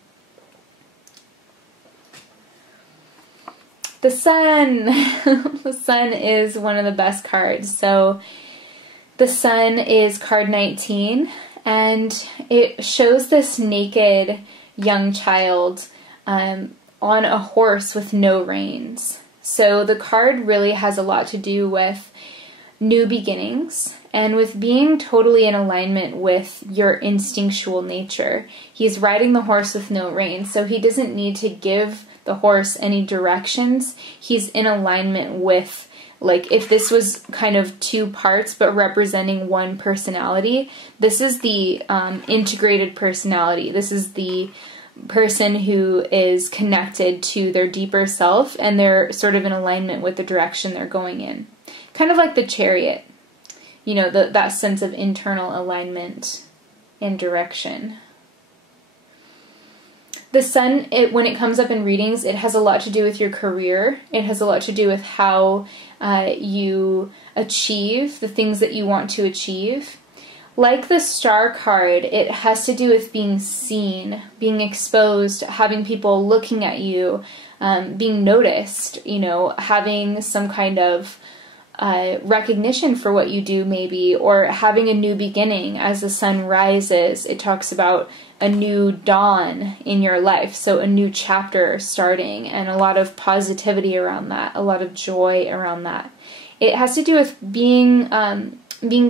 The sun! The sun is one of the best cards. So the sun is card 19, and it shows this naked young child on a horse with no reins. So the card really has a lot to do with new beginnings and with being totally in alignment with your instinctual nature. He's riding the horse with no reins, so he doesn't need to give the horse any directions. He's in alignment with like if this was kind of two parts but representing one personality, this is the integrated personality. This is the person who is connected to their deeper self, and they're sort of in alignment with the direction they're going in. Kind of like the Chariot, you know, that sense of internal alignment and direction. The Sun, when it comes up in readings, it has a lot to do with your career. It has a lot to do with how you achieve the things that you want to achieve. Like the Star card, it has to do with being seen, being exposed, having people looking at you, being noticed, you know, having some kind of recognition for what you do maybe, or having a new beginning. As the sun rises, it talks about a new dawn in your life, so a new chapter starting, and a lot of positivity around that, a lot of joy around that. It has to do with being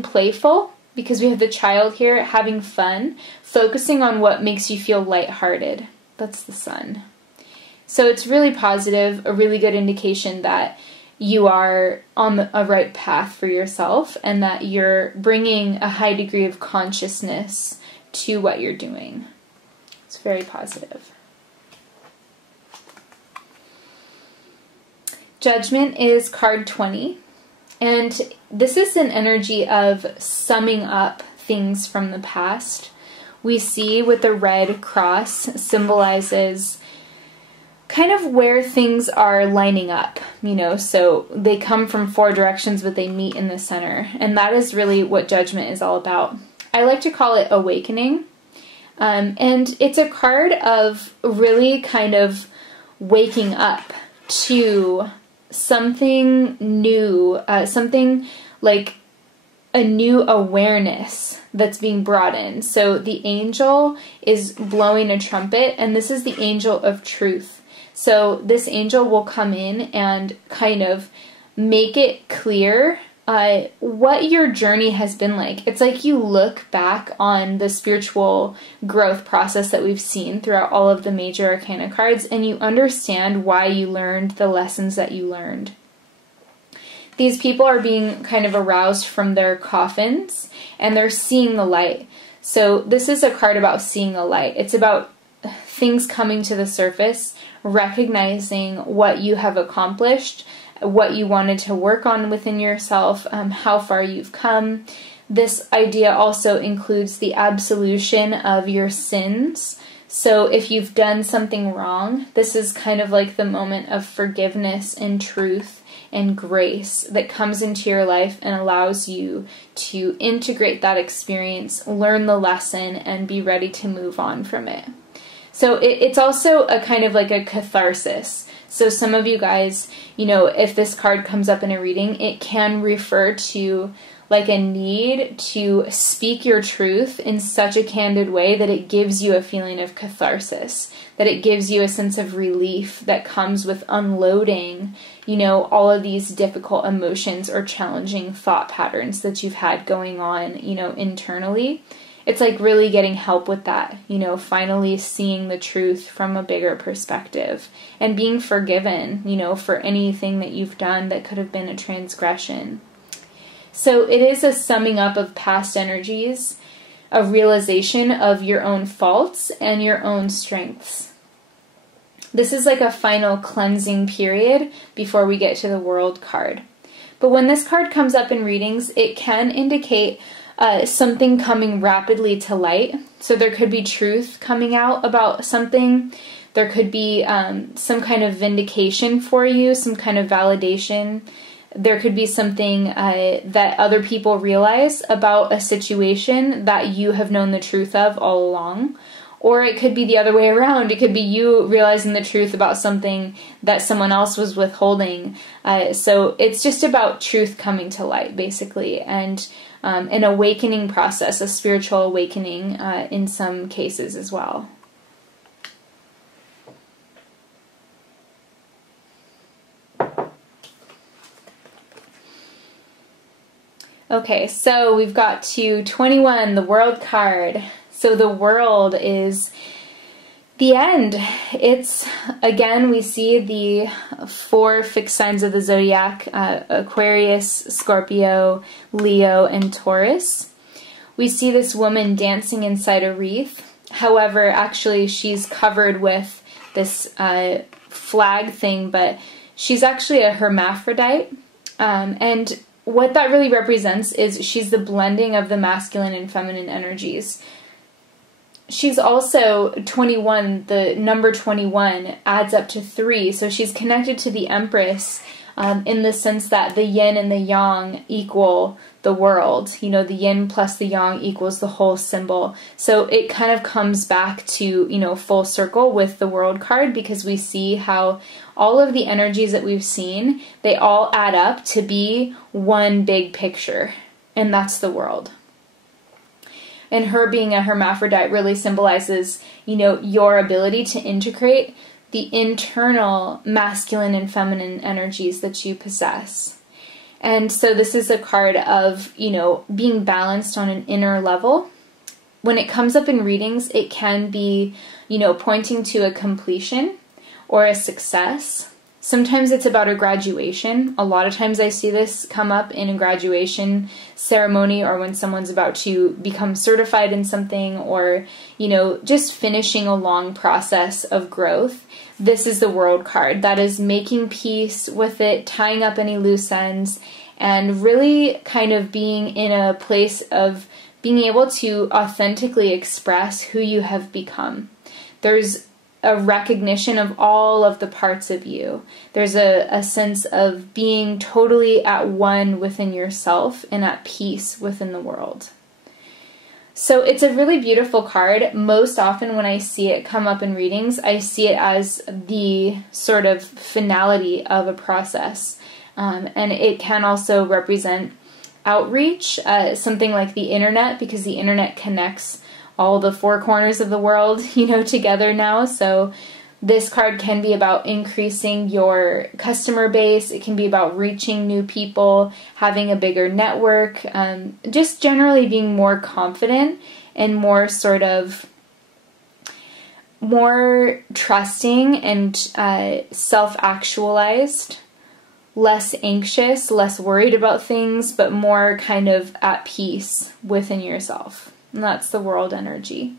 playful, because we have the child here, having fun, focusing on what makes you feel lighthearted. That's the sun. So it's really positive, a really good indication that you are on a right path for yourself, and that you're bringing a high degree of consciousness to what you're doing. It's very positive. Judgment is card 20. And this is an energy of summing up things from the past. We see with the red cross symbolizes kind of where things are lining up, you know, so they come from four directions, but they meet in the center. And that is really what Judgment is all about. I like to call it awakening. And it's a card of really kind of waking up to something new, something like a new awareness that's being brought in. So the angel is blowing a trumpet, and this is the angel of truth. So this angel will come in and kind of make it clear what your journey has been like. It's like you look back on the spiritual growth process that we've seen throughout all of the major arcana cards, and you understand why you learned the lessons that you learned. These people are being kind of aroused from their coffins, and they're seeing the light. So this is a card about seeing the light. It's about things coming to the surface, recognizing what you have accomplished, what you wanted to work on within yourself, how far you've come. This idea also includes the absolution of your sins. So if you've done something wrong, this is kind of like the moment of forgiveness and truth and grace that comes into your life and allows you to integrate that experience, learn the lesson, and be ready to move on from it. So it's also a kind of like a catharsis. So some of you guys, you know, if this card comes up in a reading, it can refer to like a need to speak your truth in such a candid way that it gives you a feeling of catharsis, that it gives you a sense of relief that comes with unloading, you know, all of these difficult emotions or challenging thought patterns that you've had going on, you know, internally. It's like really getting help with that, you know, finally seeing the truth from a bigger perspective and being forgiven, you know, for anything that you've done that could have been a transgression. So it is a summing up of past energies, a realization of your own faults and your own strengths. This is like a final cleansing period before we get to the World card. But when this card comes up in readings, it can indicate something coming rapidly to light. So there could be truth coming out about something. There could be some kind of vindication for you, some kind of validation. There could be something that other people realize about a situation that you have known the truth of all along. Or it could be the other way around. It could be you realizing the truth about something that someone else was withholding. So it's just about truth coming to light, basically, and an awakening process, a spiritual awakening in some cases as well. Okay, so we've got to 21, the World card. So the World is The end. It's, again, we see the 4 fixed signs of the zodiac, Aquarius, Scorpio, Leo, and Taurus. We see this woman dancing inside a wreath. However, actually she's covered with this flag thing, but she's actually a hermaphrodite. And what that really represents is she's the blending of the masculine and feminine energies. She's also 21, the number 21 adds up to 3, so she's connected to the Empress in the sense that the yin and the yang equal the world. You know, the yin plus the yang equals the whole symbol. So it kind of comes back to, you know, full circle with the world card, because we see how all of the energies that we've seen, they all add up to be one big picture, and that's the world. And her being a hermaphrodite really symbolizes, you know, your ability to integrate the internal masculine and feminine energies that you possess. And so this is a card of, you know, being balanced on an inner level. When it comes up in readings, it can be, you know, pointing to a completion or a success. Sometimes it's about a graduation. A lot of times I see this come up in a graduation ceremony, or when someone's about to become certified in something, or, you know, just finishing a long process of growth. This is the World card. That is making peace with it, tying up any loose ends, and really kind of being in a place of being able to authentically express who you have become. There's a recognition of all of the parts of you. There's a sense of being totally at one within yourself and at peace within the world. So it's a really beautiful card. Most often when I see it come up in readings, I see it as the sort of finality of a process. And it can also represent outreach, something like the internet, because the internet connects all the 4 corners of the world, you know, together now. So this card can be about increasing your customer base. It can be about reaching new people, having a bigger network, just generally being more confident and more sort of more trusting and self-actualized, less anxious, less worried about things, but more kind of at peace within yourself. And that's the world energy.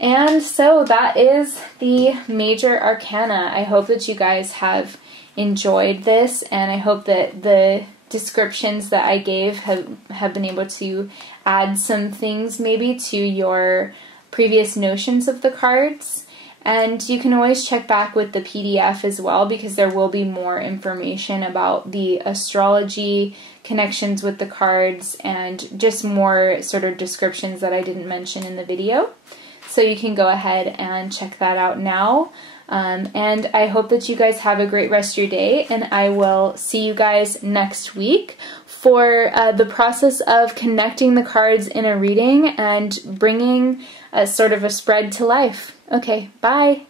And so that is the major arcana. I hope that you guys have enjoyed this, and I hope that the descriptions that I gave have been able to add some things maybe to your previous notions of the cards. And you can always check back with the PDF as well, because there will be more information about the astrology, connections with the cards, and just more sort of descriptions that I didn't mention in the video. So you can go ahead and check that out now. And I hope that you guys have a great rest of your day, and I will see you guys next week for the process of connecting the cards in a reading and bringing a sort of a spread to life. Okay, bye!